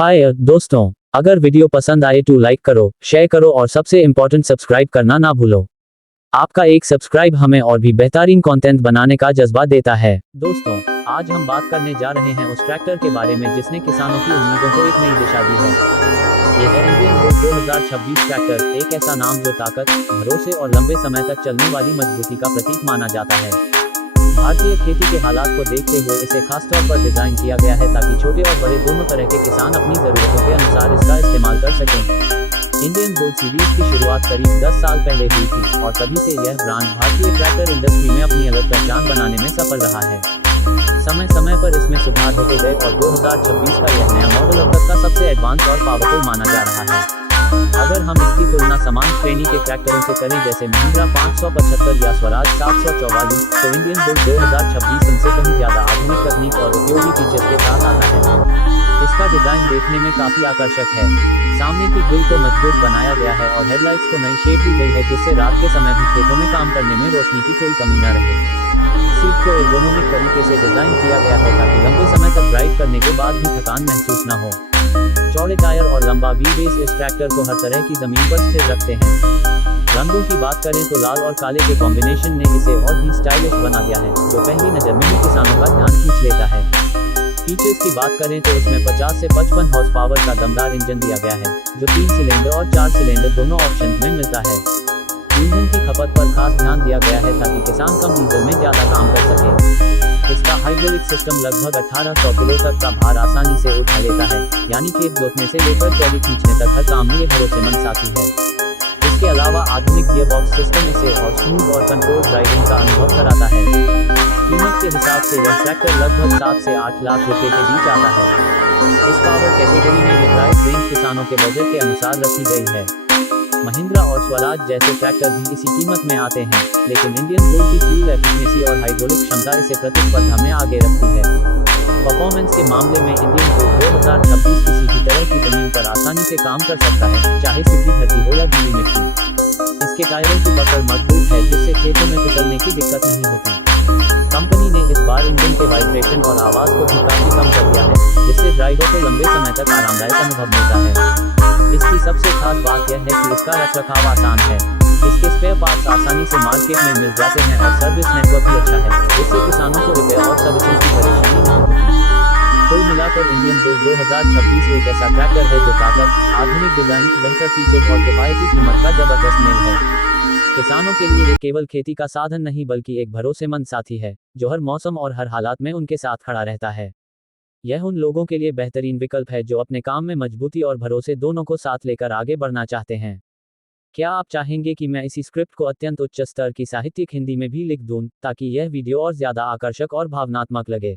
हाय दोस्तों, अगर वीडियो पसंद आए तो लाइक करो, शेयर करो और सबसे इम्पोर्टेंट सब्सक्राइब करना ना भूलो। आपका एक सब्सक्राइब हमें और भी बेहतरीन कंटेंट बनाने का जज्बा देता है। दोस्तों, आज हम बात करने जा रहे हैं उस ट्रैक्टर के बारे में जिसने किसानों की उम्मीदों को एक नई दिशा दी है। ये है इंडियन बुल 2026 ट्रैक्टर, एक ऐसा नाम जो ताकत, भरोसे और लंबे समय तक चलने वाली मजबूती का प्रतीक माना जाता है। भारतीय खेती के हालात को देखते हुए इसे खासतौर पर डिजाइन किया गया है ताकि छोटे और बड़े दोनों तरह के किसान अपनी जरूरतों के अनुसार इसका इस्तेमाल कर सकें। इंडियन बुल सीरीज की शुरुआत करीब 10 साल पहले हुई थी और तभी से यह ब्रांड भारतीय ट्रैक्टर इंडस्ट्री में अपनी अलग पहचान बनाने में सफल रहा है। समय समय पर इसमें सुधार होते गए और 2026 का यह नया मॉडल अब तक का सबसे एडवांस और पावरफुल माना जा रहा है। अगर हम इसकी तुलना समान श्रेणी के ट्रैक्टरों से करें जैसे महिंद्रा 575 या स्वराज 744, तो इंडियन बुल 2026 इनसे कहीं ज्यादा आधुनिक तकनीक और उपयोगी फीचर्स के साथ आता है। इसका डिजाइन देखने में काफी आकर्षक है। सामने की ग्रिल को मजबूत बनाया गया है और हेडलाइट्स को नई शेप दी गई है जिससे रात के समय भी खेतों में काम करने में रोशनी की कोई कमी न रहे। सीट को एर्गोनोमिक तरीके से डिजाइन किया गया है ताकि लंबे समय तक ड्राइव करने के बाद भी थकान महसूस न हो। चौड़े टायर और लंबा व्हील बेस इस ट्रैक्टर को हर तरह की जमीन पर स्थिर रखते हैं। रंगों की बात करें तो लाल और काले के कॉम्बिनेशन ने इसे और भी स्टाइलिश बना दिया है, जो पहली नजर में ही किसानों का ध्यान खींच लेता है। फीचर्स की बात करें तो इसमें 50 से 55 हॉर्स पावर का दमदार इंजन दिया गया है, जो 3 सिलेंडर और 4 सिलेंडर दोनों ऑप्शन में मिलता है। ईंधन की खपत पर खास ध्यान दिया गया है ताकि किसान कम डीजल में ज्यादा काम कर सके। इसका हाइड्रोलिक सिस्टम लगभग 1800 किलो तक का भार आसानी से उठा लेता है, यानी खेत जोतने से लेकर ट्रॉली खींचने तक हर काम में ये भरोसेमंद साथी है। इसके अलावा आधुनिक गियरबॉक्स सिस्टम इसे और स्मूथ और कंट्रोल ड्राइविंग का अनुभव कराता है। कीमत के हिसाब से यह ट्रैक्टर लगभग 7 से 8 लाख रुपए के बीच आता है। इस पावर कैटेगरी में ये प्राइस रेंज किसानों के बजट के अनुसार रखी गई है। महिंद्रा और स्वराज जैसे ट्रैक्टर भी इसी कीमत में आते हैं, लेकिन इंडियन बुल की फ्यूल एफिशिएंसी और हाइड्रोलिक क्षमता इसे प्रतिस्पर्धा में आगे रखती है। परफॉर्मेंस के मामले में इंडियन बुल 2026 किसी भी तरह की जमीन पर आसानी से काम कर सकता है, चाहे सूखी धरती हो या गीली मिट्टी। इसके टायरों की पकड़ मजबूत है जिससे खेतों में फिसलने की दिक्कत नहीं होती। कंपनी ने इस बार इंजन के वाइब्रेशन और आवाज को भी काफी कम कर दिया है, जिससे ड्राइवर को लंबे समय तक आरामदायक अनुभव मिलता है। इसकी सबसे खास बात यह है कि इसका रखरखाव आसान है। इसके स्पेयर पार्ट्स आसानी से मार्केट में मिल जाते हैं और सर्विस नेटवर्क भी अच्छा है, जिससे किसानों को रिपेयर और सर्विसिंग की परेशानी नहीं होती। कुल मिलाकर इंडियन बुल 2026 एक ऐसा ट्रैक्टर है जो ताकत, आधुनिक डिजाइन, बेहतर फीचर और किफायती कीमत का जबरदस्त मेल है। किसानों के लिए ये केवल खेती का साधन नहीं बल्कि एक भरोसेमंद साथी है, जो हर मौसम और हर हालात में उनके साथ खड़ा रहता है। यह उन लोगों के लिए बेहतरीन विकल्प है जो अपने काम में मजबूती और भरोसे दोनों को साथ लेकर आगे बढ़ना चाहते हैं। क्या आप चाहेंगे कि मैं इसी स्क्रिप्ट को अत्यंत उच्च स्तर की साहित्यिक हिंदी में भी लिख दूं, ताकि यह वीडियो और ज्यादा आकर्षक और भावनात्मक लगे?